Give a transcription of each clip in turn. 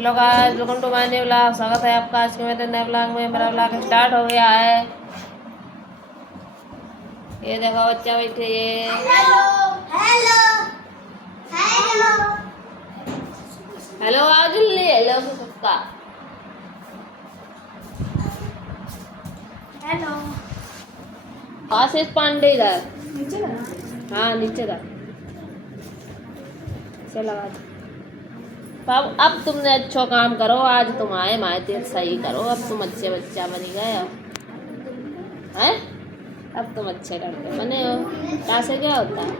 Hello guys, welcome to my new vlog. स्वागत है आपका आज के मेरे नए व्लॉग में। मेरा व्लॉग स्टार्ट हो गया है। ये देखो बच्चा बैठे, ये हेलो हेलो हेलो हेलो आओ जल्दी। हेलो सबका हेलो। आशीष पांडे इधर। नीचे लगा। हाँ नीचे का से लगा दो। अब तुमने अच्छा काम करो, आज तुम आए मायते सही करो। अब तुम अच्छे बच्चा बन गए हो हैं। अब तुम अच्छे लड़के बने हो। टा से क्या होता है?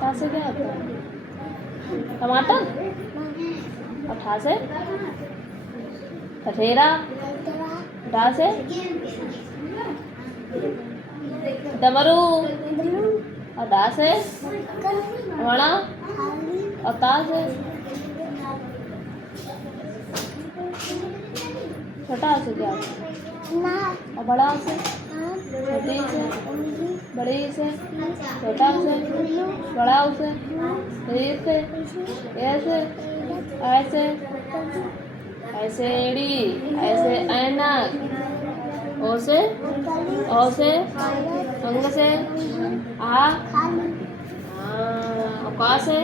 टा से क्या होता है? टमाटर। और ठा से ठठेरा। डा से डमरू। और डा से वड़ा। और ता से छोटा से क्या होता है? और बड़ा से छोटी से बड़ी से छोटा से बड़ा से से ऐसे ऐसे ऐसे एड़ी ऐसे ऐनक ओ से अंग से आ का से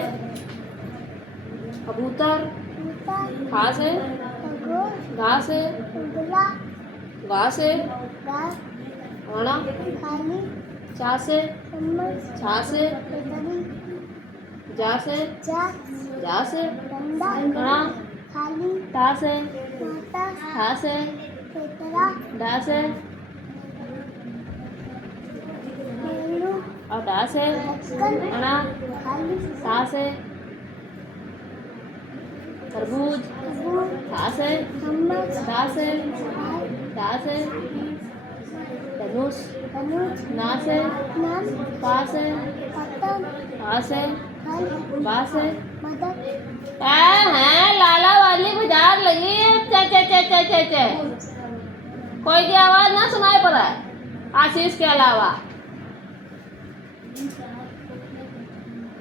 कबूतर। खा से घा से गा से वणा। चा से छा से जा से कणा। टा से ठा से डा से और डा से अणा। ता से तरबूज। ठा से दा से दा से धनुष। ना से पा से आ से बा से है लाला वाली बाजार लगी है। चे चे चे चे चे चे कोई की आवाज ना सुनाई पड़ा है आशीष के अलावा।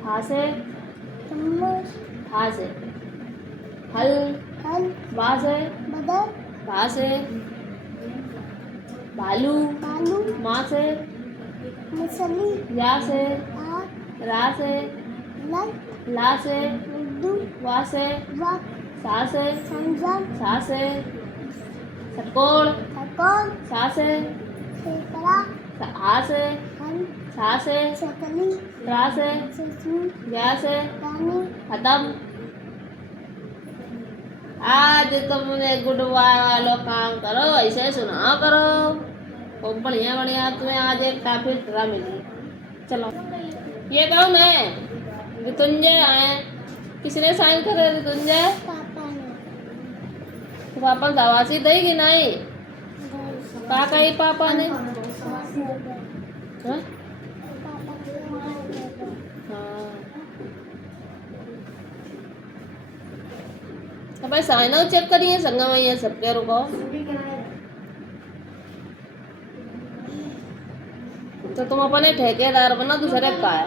हा से हा से हल। बा से भा से भालू। माँ से या से रा से ला से वा से सा से सा से षटकोण। सा से आ से सा से रा से या से खत्म। आज तुमने गुड बाय वालों काम करो, ऐसे सुनाओ करो। खूब बढ़िया बढ़िया तुम्हें आज एक काफी ट्रा मिली। चलो ये कौन है? ऋतुंजय आए। किसने साइन करे? ऋतुंजय पापा शाबाशी दी कि नहीं? का कही पापा ने? हाँ भाई साइन आउट चेक करिए संगम भैया सबके रुको। तो तुम अपने ठेकेदार बना, दूसरे का है।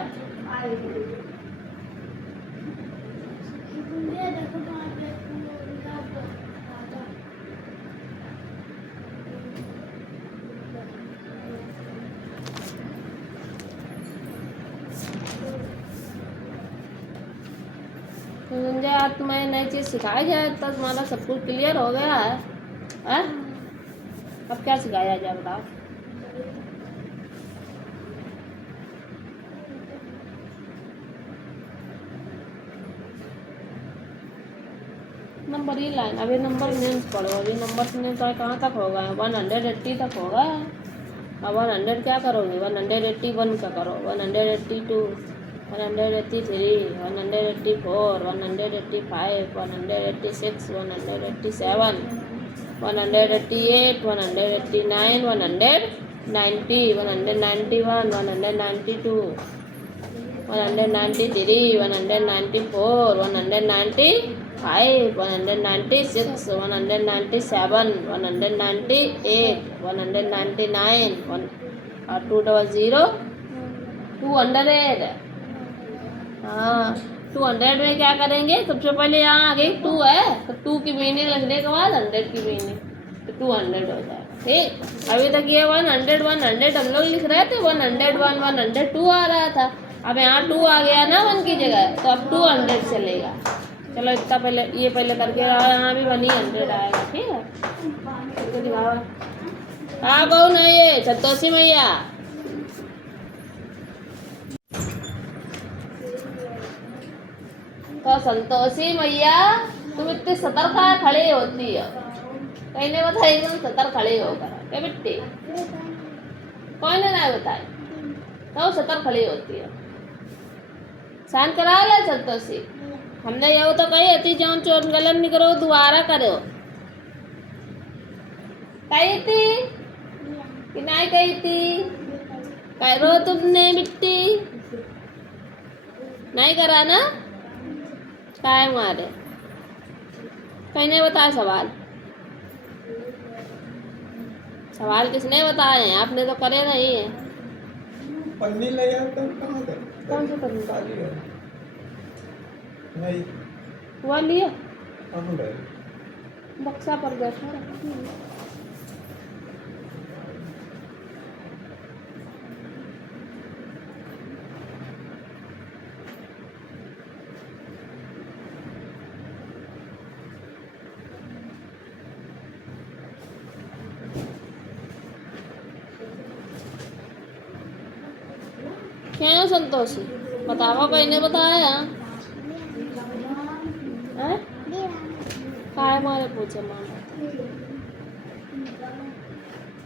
संजय आज तुम्हें नई चीज सिखाया जाए तो तुम्हारा सब कुछ क्लियर हो गया है? अब क्या सिखाया जाए बताओ? नंबर ही लाइन अभी नंबर मीन्स पढ़ो। अभी नंबर मीन्स कहाँ तक होगा? 180 तक होगा। अब 100 क्या करोगे? 181 का करो, 182, 183, 184, 185, 186, 187, 188, 189, 190, 191, 192, 193, 194, 195, 196, 197, 198, 199, और 200, 200। हाँ 200 में क्या करेंगे? सबसे पहले यहाँ आ गई 2 है, तो 2 की मीनिंग लिखने के बाद 100 की मीनिंग, तो 200 हो जाएगा। ठीक, अभी तक ये 100 100 हम लोग लिख रहे थे, 101 102 आ रहा था। अब यहाँ 2 आ गया ना 1 की जगह, तो अब 200 चलेगा। चलो इतना पहले ये पहले करके यहाँ भी 100 आएगा। ठीक है, तो दिखाओ हाँ कौन है ये? संतोषी मैया। तो संतोषी मैया तुम इतनी सतर्क खड़ी होती हो, कहीं ने बताई तुम सतर्क खड़ी होकर क्या बिट्टी? कोई ने नहीं बताई, तो सतर्क खड़ी होती है। शांत करा ले संतोषी, हमने ये तो कही थी जो चोर गलत नहीं करो दोबारा करो, कही थी कि नहीं कही थी? करो तुमने बिट्टी, नहीं करा ना? काय मारे कहीं ने बताया सवाल? सवाल किसने बताए हैं? आपने तो करे नहीं है। पन्नी ले यार, तब कहाँ गए? कौन सी पन्नी? खाली है। नहीं, हुआ लिया कहाँ गए? बक्सा पर बैठा क्या संतोषी? बताओ, कहीं ने बताया? हैं? काय मारे पूछे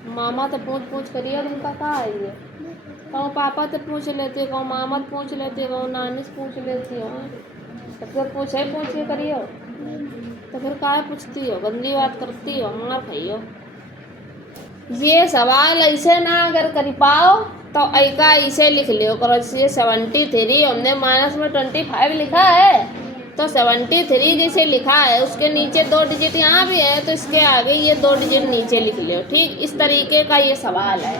मामा तो पूछ करिए, उनका कहा है ये? कहूँ पापा से पूछ लेती, कहूँ मामा से पूछ लेती, कहूँ नानी से पूछ लेती हो, तब तो पूछे करियो, तो फिर काय पूछती हो? गंदी बात करती हो, मार खाई हो। ये सवाल ऐसे ना अगर कर पाओ तो ऐका इसे लिख लियो करो। ये 73 हमने माइनस में 25 लिखा है, तो 73 जैसे लिखा है उसके नीचे 2 डिजिट यहाँ भी है, तो इसके आगे ये 2 डिजिट नीचे लिख लियो। ठीक, इस तरीके का ये सवाल है।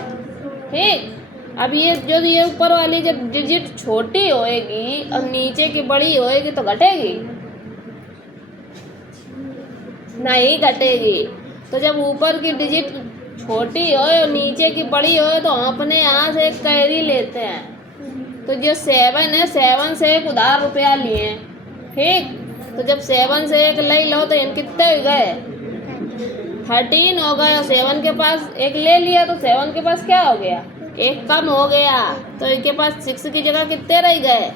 ठीक, अब ये जो ये ऊपर वाली जब डिजिट छोटी होएगी और नीचे की बड़ी होएगी तो घटेगी? नहीं घटेगी। तो जब ऊपर की डिजिट छोटी हो और नीचे की बड़ी हो तो अपने यहाँ से एक कैरी लेते हैं। तो जो 7 है, 7 से एक उधार रुपया लिए। ठीक, तो जब 7 से एक ले लो तो इन कितने हो गए? 13 हो गए। और 7 के पास एक ले लिया तो 7 के पास क्या हो गया? एक कम हो गया। तो इनके पास 6 की जगह कितने रह गए?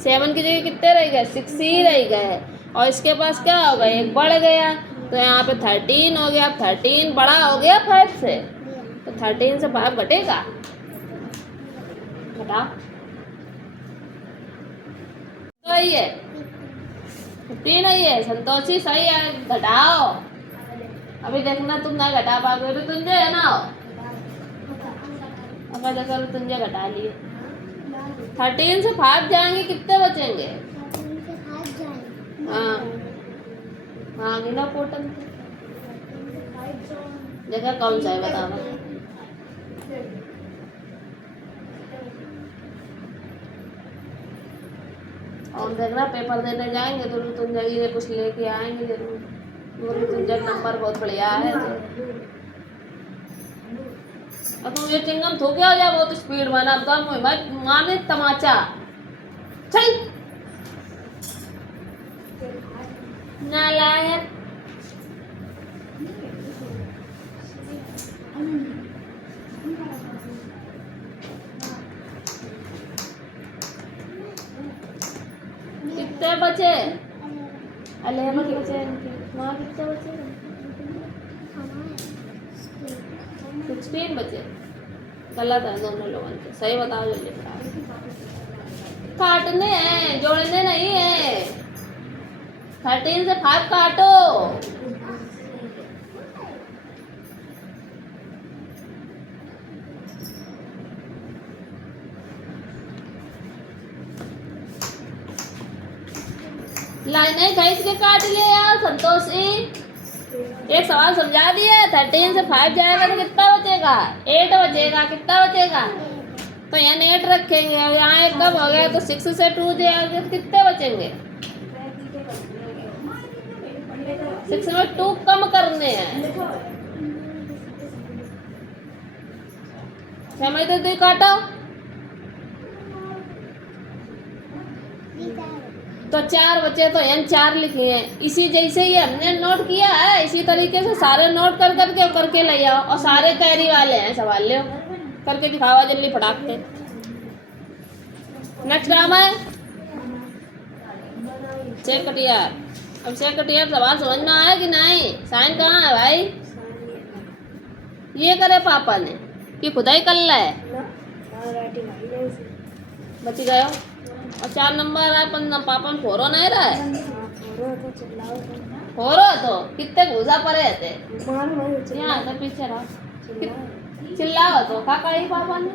7 की जगह कितने रह गए? 6 ही रह गए। और इसके पास क्या हो गया? एक बढ़ गया, तो यहाँ पे 13 हो गया। 13 बड़ा हो गया 5 से, तो 13 से 5 घटेगा? घटा सही है, 15 नहीं है संतोषी, सही है, घटाओ। अभी देखना तुम ना घटा पाओगे तो तुझे है ना, अब देखो तुझे घटा लिए। 13 से 5 जाएंगे, कितने बचेंगे? हाँ हाँ, गिना पोटन जगह कौन सा है बताना। और देखना पेपर देने जाएंगे तो तुम जगह कुछ लेके आएंगे जरूर। तुझे नंबर बहुत बढ़िया है। अब तुम ये चिंगम थूके हो जाए बहुत स्पीड में ना, तो माने तमाचा चल नालायक। कितने बचे? 11 बचे इनके। वहाँ कितने बचे? 16 बचे। गलत है दोनों लोगों के, सही बताओ जल्दी बताओ। काटने हैं, जोड़ने नहीं है। 13 से 5 काटो। लाइनें खींच के काट ले यार संतोषी। एक सवाल समझा दिया। 13 से 5 जाएगा तो कितना बचेगा? 8 बचेगा। कितना बचेगा? तो यहाँ 8 रखेंगे, अब यहाँ 1 कब हो गया, तो 6 से 2 जाएगा तो कितने बचेंगे? 6 में 2 कम करने हैं। 6 में तो 2 काटो तो 4 बचे, तो यहाँ 4 लिखे हैं। इसी जैसे ही हमने नोट किया है, इसी तरीके से सारे नोट कर करके ले आओ, और सारे कैरी वाले हैं सवाल ले करके दिखावा जल्दी फटाक के। नेक्स्ट काम है शेख कटियार। अब शेख कटियार सवाल समझ में आया कि नहीं? साइन कहाँ है भाई? ये करे पापा ने कि खुदाई कर ले, बच गए। और 4 नंबर है, पापा में फोरो नहीं रहा है। फोरो तो कितने घुसा पड़े थे यहाँ तो पीछे रहा, चिल्लाओ तो काका ही पापा ने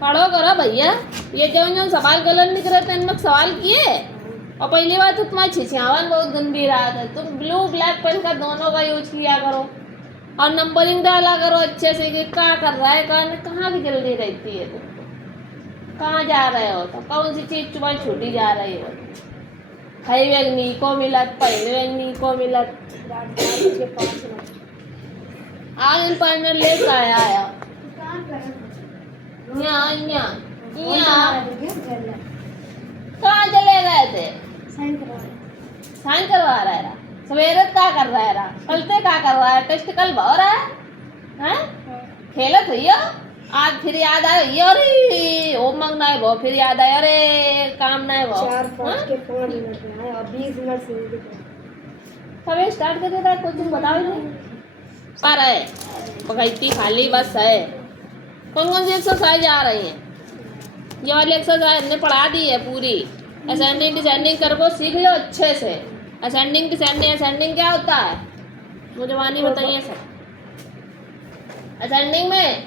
पढ़ो करो भैया। ये जो सवाल गलत निकल रहे थे, इनमें सवाल किए। और पहली बात तो तुम्हारी छिछावन बहुत गंदी रहा था, तुम ब्लू ब्लैक पेन का दोनों का यूज किया करो, और नंबरिंग डाला करो अच्छे से कि क्या कर रहा है, कहाँ की जल्दी रहती है तुमको, कहाँ जा रहे हो, तो कौन सी चीज़ तुम्हारी छूटी जा रही हो। खाई वेगनी को मिलत, पहले वेगनी को मिलत, आज इन पार्टनर लेकर आया यहाँ कहाँ चले गए थे? साइन करवा रहा है। सवेरे क्या कर रहा है? कल से क्या कर रहा है? टेस्ट कल भो रहा है? खेलत हुई हो, आज फिर याद आयो, अरे होमवर्क ना है वो, फिर याद आया अरे काम ना है वो। 4-5 के 5 मिनट में आया और 20 मिनट से कब स्टार्ट कर देता है? कुछ बताओ नहीं पर है बगैती खाली बस है। कौन कौन सी एक्सरसाइज आ रही हैं? ये वाली एक्सरसाइज हमने पढ़ा दी है पूरी। असेंडिंग डिसेंडिंग कर को सीख लो अच्छे से। असेंडिंग डिसेंडिंग, असेंडिंग क्या होता है मुझे वानी बताइए सर। असेंडिंग में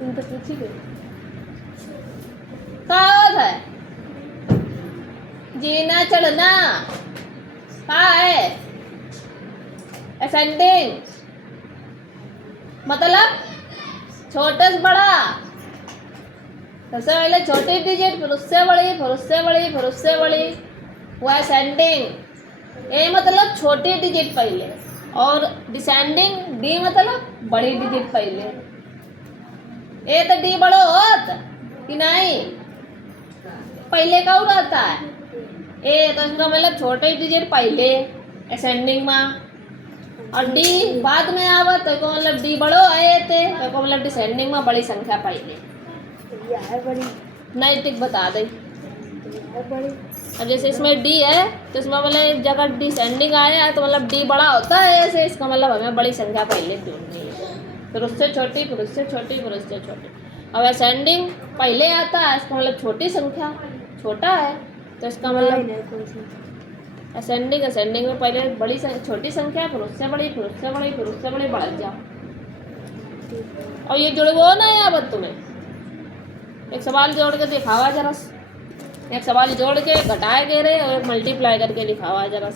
तुम तो पूछी गई क्या है? जीना चढ़ना क्या है? असेंडिंग मतलब छोटे से बड़ा, सबसे पहले छोटी डिजिट, फिर उससे बड़ी, फिर उससे बड़ी, फिर उससे बड़ी, वो असेंडिंग। ए मतलब छोटी डिजिट पहले, और डिसेंडिंग डी मतलब बड़ी डिजिट पहले। ए तो डी बड़ो होत कि नहीं? पहले का रहता है ए, तो इसका मतलब छोटे डिजिट पहले असेंडिंग में, और डी बाद में आवत, तो मतलब डी बड़ो आए थे, तो मतलब डिसेंडिंग में बड़ी संख्या पहले। नहीं टिक बता दे। अब जैसे इसमें डी है तो इसमें मतलब जगह डिसेंडिंग आया है तो मतलब डी बड़ा होता है ऐसे, इसका मतलब हमें बड़ी संख्या पहले ढूंढनी है, फिर उससे छोटी, फिर उससे छोटी, फिर उससे छोटी। अब असेंडिंग पहले आता है, इसका मतलब छोटी संख्या छोटा है, तो इसका मतलब असेंडिंग असेंडिंग में पहले बड़ी छोटी संख्या, फिर उससे बड़ी, फिर उससे बड़ी, फिर उससे बड़ी बढ़ जाओ। और ये जुड़वो ना है अब तुम्हें, एक सवाल जोड़ के दिखावा जरा, एक सवाल जोड़ के घटाए के रहे और एक मल्टीप्लाई करके दिखावा जरा।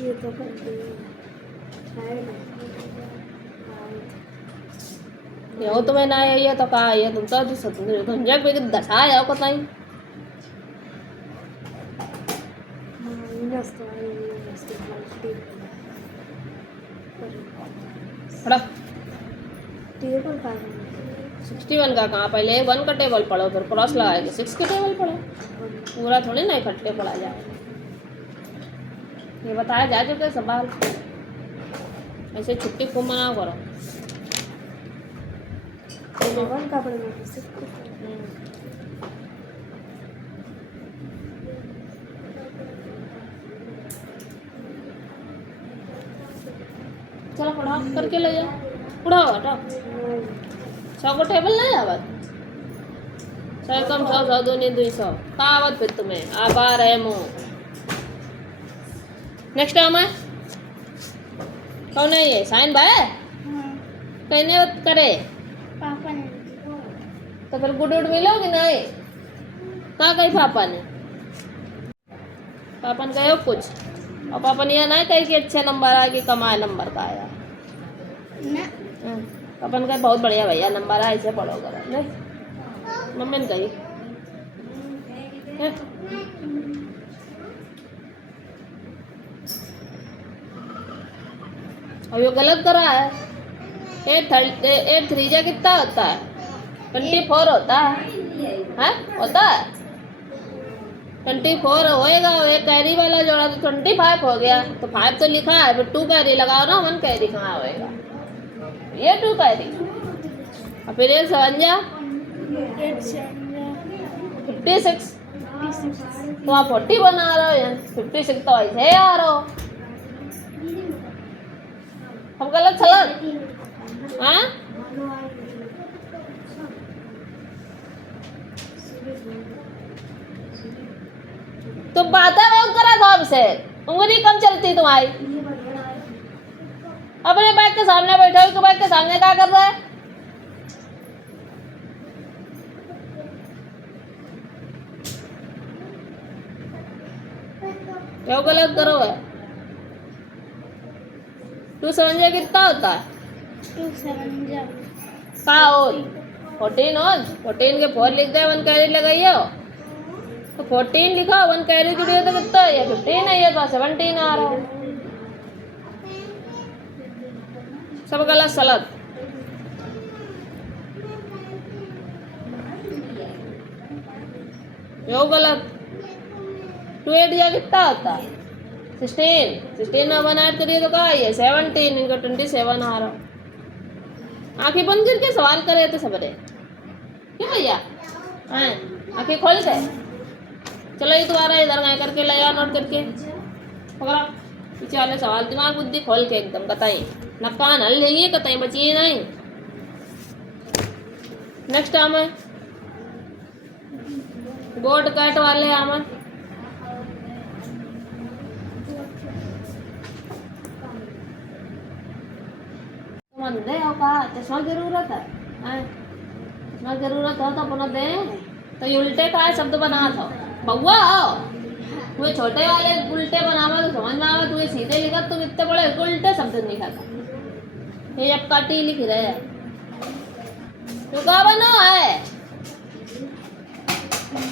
ये तुम्हें ना है ये तो कहा है तुम तो जब भी दशा है को नहीं पढ़ो 61 का कहाँ, पहले 1 का टेबल पढ़ो, फिर क्रॉस लगा के 6 का टेबल पढ़ो, पूरा थोड़ी ना इकट्ठे पढ़ा जाए। ये बताया जा चुके सवाल, ऐसे छुट्टी खूब मना करो। चलो पढ़ाओ करके ले जाओ, पढ़ाओ हटाओ। 100 को टेबल नहीं आवत, 100 कम 100 100 दूनी 200 का आवत फिर तुम्हें आबार है मुँह। नेक्स्ट टाइम है कौन है ये? साइन भाई कहने करे पापा ने, तो फिर गुड उड मिलोगी नहीं? कहाँ गई पापा ने? पापन कहो कुछ और पापन यह नहीं कही कि अच्छे नंबर आए कि कम आए नंबर का आया। ना पापन कहे बहुत बढ़िया भैया नंबर आए ऐसे पढ़ो करो नहीं मम्मी ने कही हैं? और ये गलत करा है। 8 3 कितना होता है 24 होता है होता है 24 होएगा और एक कैरी वाला जोड़ा तो 25 हो गया तो 5 तो लिखा है फिर 2 कैरी लगाओ ना 1 कैरी कहाँ होएगा ये 2 कैरी और फिर ये 7 जा 56 तो आप 40 बना रहे हो 56 तो ऐसे आ रहा हो हम गलत सलत हाँ तो बातें बहुत करा था हमसे उंगली कम चलती तुम्हारी अपने बैग के सामने बैठे हो तो बैग के सामने क्या कर रहा है क्यों गलत करो है 2 7 कितना होता है 2 7 जा का हो 14 हो 14 के 4 लिख दे 1 कैरी लगाइए तो 14 लिखा 1 कैरी जुड़ी हो तो कितना है 15 है ये तो 17 आ रहा है सब गलत सलत यो गलत 2 8 जा कितना होता है 16 में 1 ऐड करिए तो क्या है 17 इनका 27 आ रहा आंखें बंद करके सवाल करे थे सबरे क्यों भैया हाँ आंखें खोल के चलो ये दोबारा इधर गाय करके ले आओ नोट करके पकड़ा पीछे वाले सवाल दिमाग बुद्धि खोल के एकदम कतई न कान हल लेंगे कतई बचिए नहीं नेक्स्ट आम है गोट कैट वाले आम है दे का चश्मा जरूरत है चश्मा जरूरत हो तो अपना दे तो ये उल्टे का शब्द बना था बउआ तुम्हें छोटे वाले उल्टे बनावा तो समझ में आवा तुम्हें सीधे लिखा तुम इतने बड़े उल्टे शब्द नहीं खाता ये अब काटी लिख रहे हैं तो क्या बनो है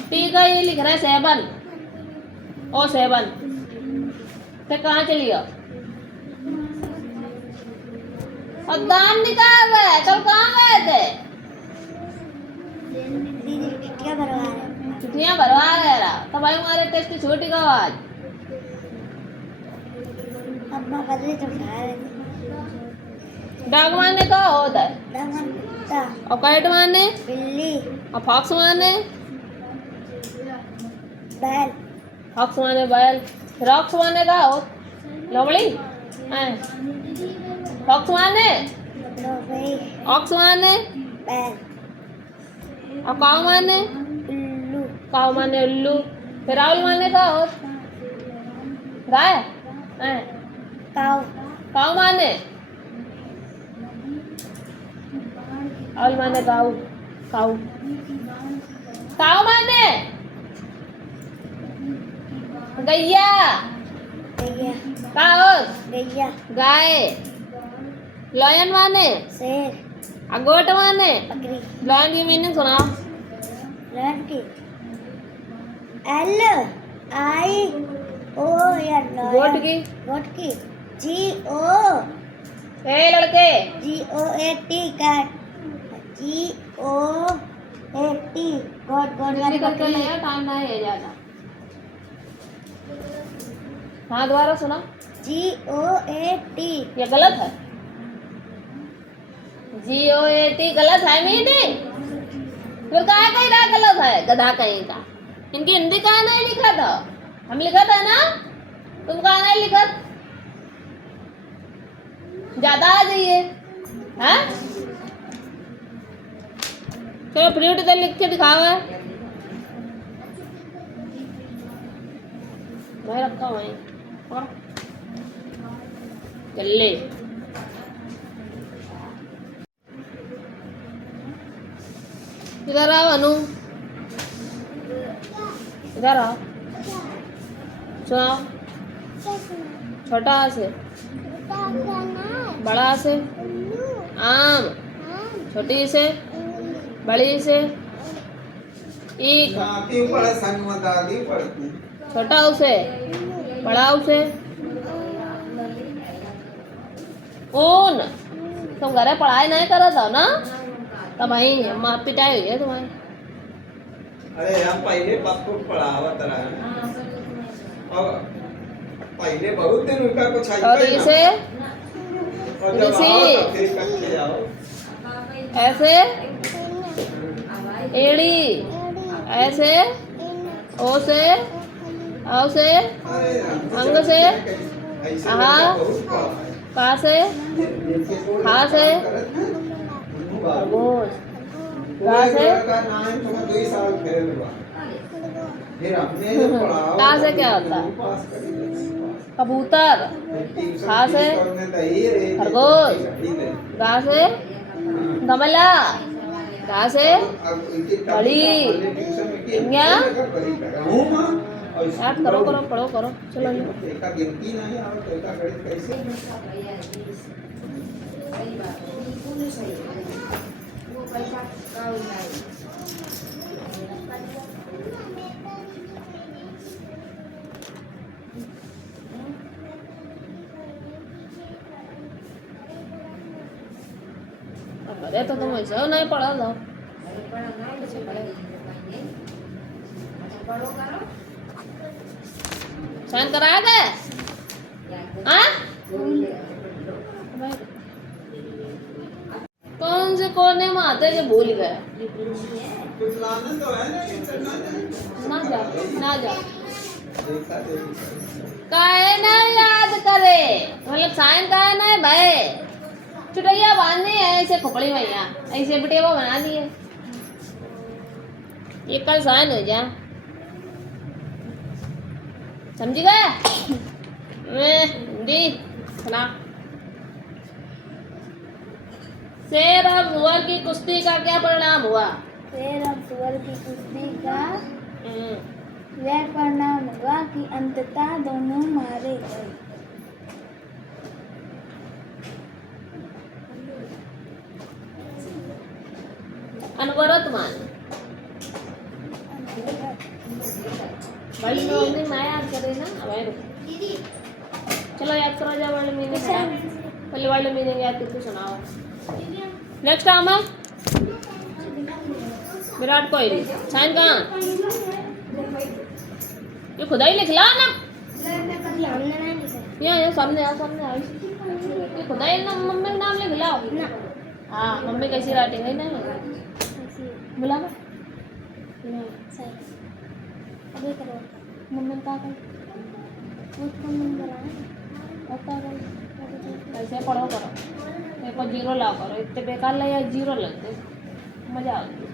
टी का ये लिख रहा है 7 ओ 7 तो कहाँ चलिए और दाम निकाल रहे कल कहाँ गए थे छुट्टियाँ भरवा रहे तो भाई हमारे टेस्ट छूट गया आज डॉग मारने का होता है और कैट मारने बिल्ली और फॉक्स मारने बैल फॉक्स मारने बैल रॉक्स मारने का हो लोमड़ी फॉक्स मारने लोमड़ी ऑक्स मारने बैल और काव मारने उल्लू काव मारने उल्लू फिर राहुल मारने का हो राय काऊ काव मारने राहुल मारने काऊ काऊ काव मारने गैया गैया काऊ गैया गाय लॉयन मारने शेर गोट मारने बकरी लॉयन की मीनिंग सुनाओ लड़की की एल आई ओ या गोट की जी ओ ए लड़के G O A T cat G O A T god god वाली करके बकरी ले आओ टाइम ना है ज्यादा हाँ दोबारा सुना जी ओ ए टी ये गलत है GOAT गलत है मीनिंग फिर कहा कहीं रहा गलत है गधा कहीं का इनकी हिंदी कहाँ नहीं लिखा था हम लिखा था ना तुम कहाँ नहीं लिखा ज्यादा आ जाइए हैं चलो फ्रूट इधर लिख के दिखाओ है मैं रखा वहीं और जल्दी इधर आओ अनु इधर आओ सुनाओ। छोटा से, बड़ा से, आम, छोटी से, बड़ी से, एक, आती पड़े संग में दादी पड़ती। छोटा उसे, बड़ा उसे, कौन तुम घरे पढ़ाई नहीं करत हो ना, तब वही मार पिटाई हुई है तुम्हारी। अरे हम पहले पप्पू पढ़ावत रहे और पहले बहुत दिन उनका कुछ आई और इसे और जब इसे- आओ तो फिर करके जाओ। ऐसे, एड़ी, ऐसे, ओ से, औ से, अरे अंग से, ऐसे हाँ। बहुत पढ़ा है। का से, हाँ से, खरगोश, का से, ता से क्या होता है? कबूतर, खा से, खरगोश, गा से, गमला, गा से, घड़ी, याद करो करो पढ़ो करो चलो लो। गिनती नहीं आवे तो एका गणित कैसे अरे तो तुम ऐसे नहीं पढ़ा लो। साइन करा गए हाँ? कौन से कोने में आते जो भूल गए। कुछ लाना तो है ना इंटरनेट ना जा ना जा देखा देखा काहे ना याद करे, मतलब साइन काहे ना भाई चुटैया बांधनी है ऐसे खोपड़ी भैया ऐसे बटेवा बना दिए ये कल साइन हो जा समझ गए। हिंदी सुना। शेर और सुअर की कुश्ती का क्या परिणाम हुआ? शेर और सुअर की कुश्ती का यह परिणाम हुआ कि अंततः दोनों मारे गए। अनवरत मान वर्ल्ड मीनिंग ना याद करे ना हमारे चलो याद करो जा वर्ल्ड मीनिंग पहले वर्ल्ड मीनिंग याद करके सुनाओ। नेक्स्ट आमा विराट कोहली साइन कहाँ ये खुदा ही लिख ला ना यहाँ सामने आ ये खुदा ही ना मम्मी का नाम लिख लाओ। हाँ मम्मी कैसी राइटिंग है ना बुला अभी करो मम्मी का ऐसे पढ़ो करो मेरे को जीरो लाओ करो इतने बेकार लगे या जीरो लगते मजा आती।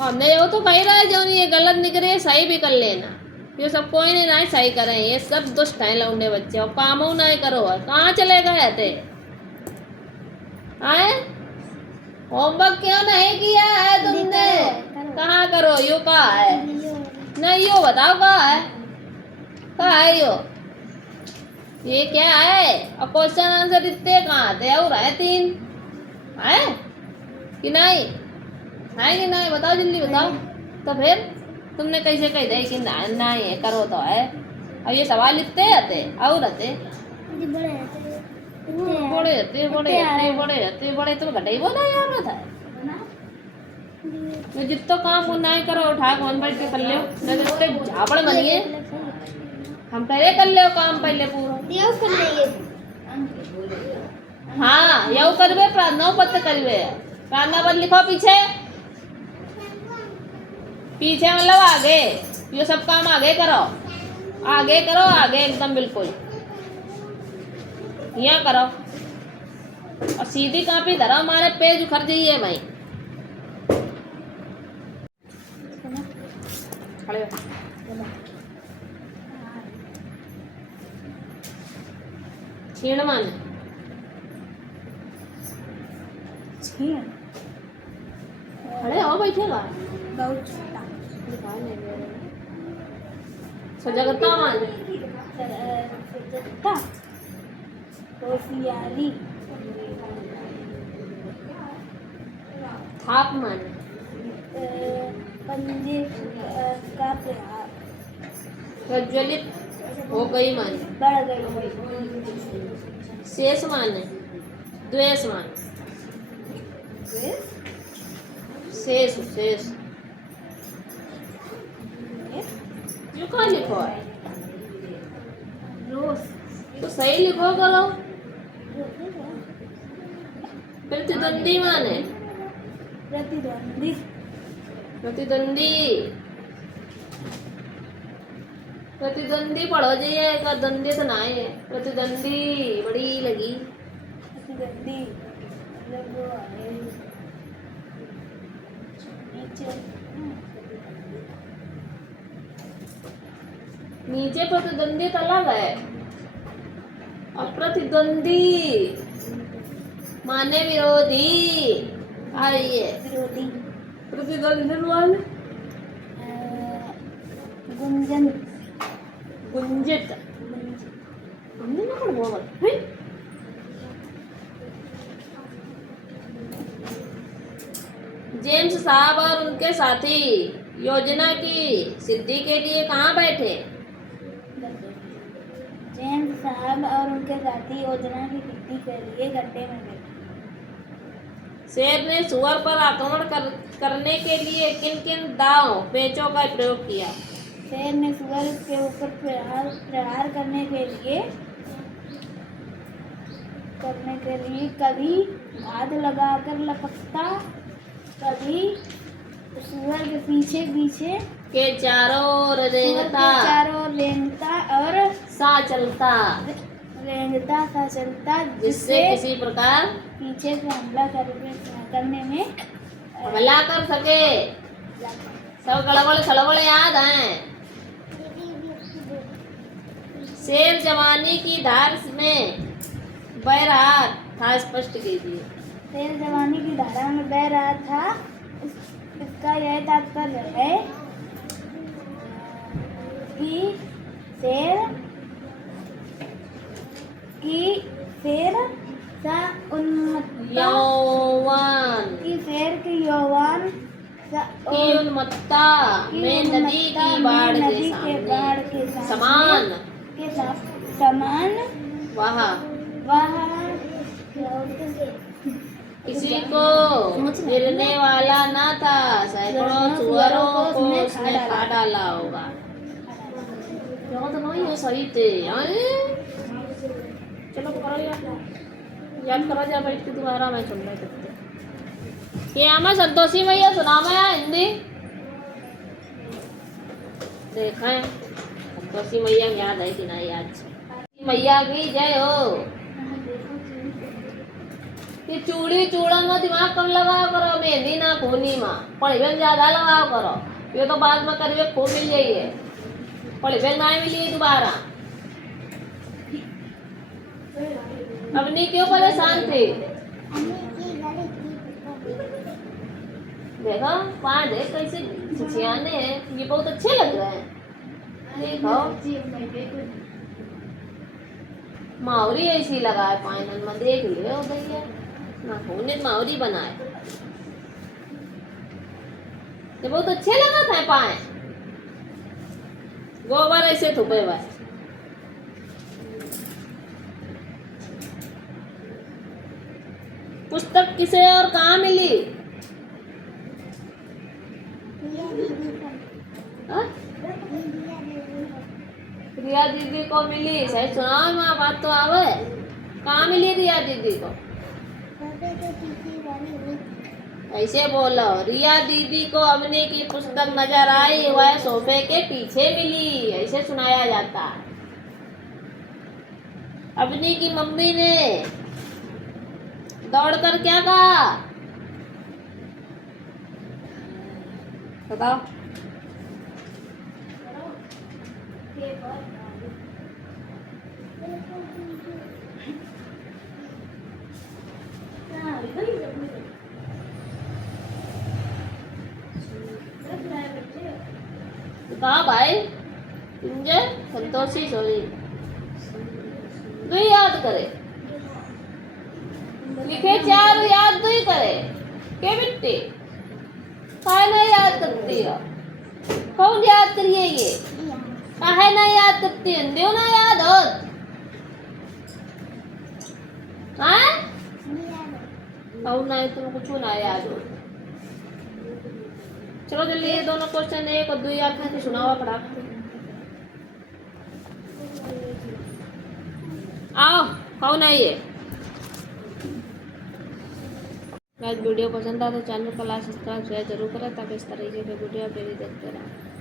हमने वो तो कही रहा है जो ये गलत निकले सही भी कर लेना ये सब कोई नहीं ना सही करें ये सब दुष्ट हैं लौंडे बच्चे और काम नहीं करो कहाँ चले गए थे आए होमवर्क क्यों नहीं किया है तुमने कहाँ करो यो कहाँ है नहीं यो बताओ कहाँ है यो ये क्या है और क्वेश्चन आंसर इतने कहाँ थे और है 3 है कि नहीं है कि नहीं बताओ जल्दी बताओ। तो फिर तुमने कैसे कह दे कि नहीं है करो तो है और ये सवाल इतने आते और आते बड़े तुम घटे ही बोला यार था मैं जितना काम वो नहीं करो उठा कौन बैठ के कर ले जितने झापड़ बनिए हम पहले कर ले काम पहले पूरा हाँ यू करवे प्रार्थना पत्र करवे प्रार्थना पत्र लिखो पीछे पीछे मतलब आगे ये सब काम आगे करो आगे एकदम बिल्कुल यहाँ करो और सीधी कापी धरो हमारे पेज उखड़ जाइए भाई खड़े हो। छीण मान खड़े हो बैठेगा बहुत छोटा सजगता मान सजगता, होशियारी, थाप मान पंजे का प्रहार, प्रज्वलित हो गई मान बढ़ गई, शेष मान द्वेष मान शेष शेष जो कहाँ लिखो है रोष, तो सही लिखो करो। प्रतिद्वंदी मान है प्रतिद्वंदी, प्रतिद्वंदी प्रतिद्वंदी पढ़ो जाइए का द्वंद्वी तो ना है प्रतिद्वंदी बड़ी लगी प्रतिद्वंदी मतलब वो है नीचे, नीचे प्रतिद्वंदी तो अलग है और प्रतिद्वंदी माने विरोधी आ रही है विरोधी, प्रतिद्वंदी मान गुंजन, गुंजित हमने ना पढ़ा हुआ है जेम्स साहब और उनके साथी योजना की सिद्धि के लिए कहाँ बैठे? जेम्स साहब और उनके साथी योजना की सिद्धि के लिए गड्ढे में बैठे। शेर ने सुअर पर आक्रमण करने के लिए किन किन दांव पेचों का प्रयोग किया? शेर ने सुअर के ऊपर प्रहार करने के लिए कभी घात लगाकर लपकता, कभी सुअर के पीछे पीछे के चारों ओर रेंगता और सा चलता रेंगता सा चलता, जिससे किसी प्रकार पीछे से हमला करने में हमला कर सके। सब गड़बड़ सड़बड़ याद हैं। शेर जवानी की धार में बह रहा था, स्पष्ट कीजिए। शेर जवानी की धारा में बह रहा था, इसका यह तात्पर्य है कि शेर सा उन्मत्ता यौवन शेर की यौवन की उन्मत्ता में नदी की बाढ़ के समान वह किसी को गिरने वाला ना था। सैकड़ों सुअरों को उसने खा डाला होगा। क्यों तो नहीं है सही थे। चलो करो याद करो जा बैठ के दोबारा मैं सुन रही थी। ये हमें संतोषी मैया सुना मैं हिंदी देखा है। संतोषी मैया याद है कि नहीं याद? मैया की जय हो। ये चूड़ी चूड़ा में दिमाग कम लगाओ करो, मेहंदी ना खूनी में पढ़े ज्यादा लगाओ करो। ये तो बाद में करिए खूब मिल जाइए, पढ़े ना मिलिए दोबारा। अपनी क्यों परेशान थे? देखो पाँच है कैसे सियाने हैं, ये बहुत अच्छे लग रहे हैं। देखो मावरी ऐसी लगाए फाइनल में, देख लियो भैया ना होने मावरी बनाए। ये बहुत अच्छे लगा था पाए, गोबर ऐसे थुपे हुए। पुस्तक किसे और कहाँ मिली? रिया दीदी को मिली। सही सुनाओ माँ, बात तो आवे। कहाँ मिली रिया दीदी को? ऐसे बोलो, रिया दीदी को अवनी की पुस्तक नजर आई, वह सोफे के पीछे मिली। ऐसे सुनाया जाता है। अवनी की मम्मी ने दौड़कर क्या कहा बताओ? कहा भाई तुझे संतोषी सोई तू ही याद करे लिखे चार याद तू ही करे के बिट्टी काहे नहीं याद करती हो कौन याद करिए ये काहे नहीं याद करती है देव ना याद हो हाँ कौन नहीं तुम कुछ ना याद हो चलो जल्दी ये दोनों क्वेश्चन एक और दो याद करके सुनाओ पढ़ा आओ कौन है ये गाइस वीडियो पसंद आए तो चैनल को लाइक सब्सक्राइब शेयर जरूर करें ताकि इस तरीके के वीडियो आप डेली देखते रहें।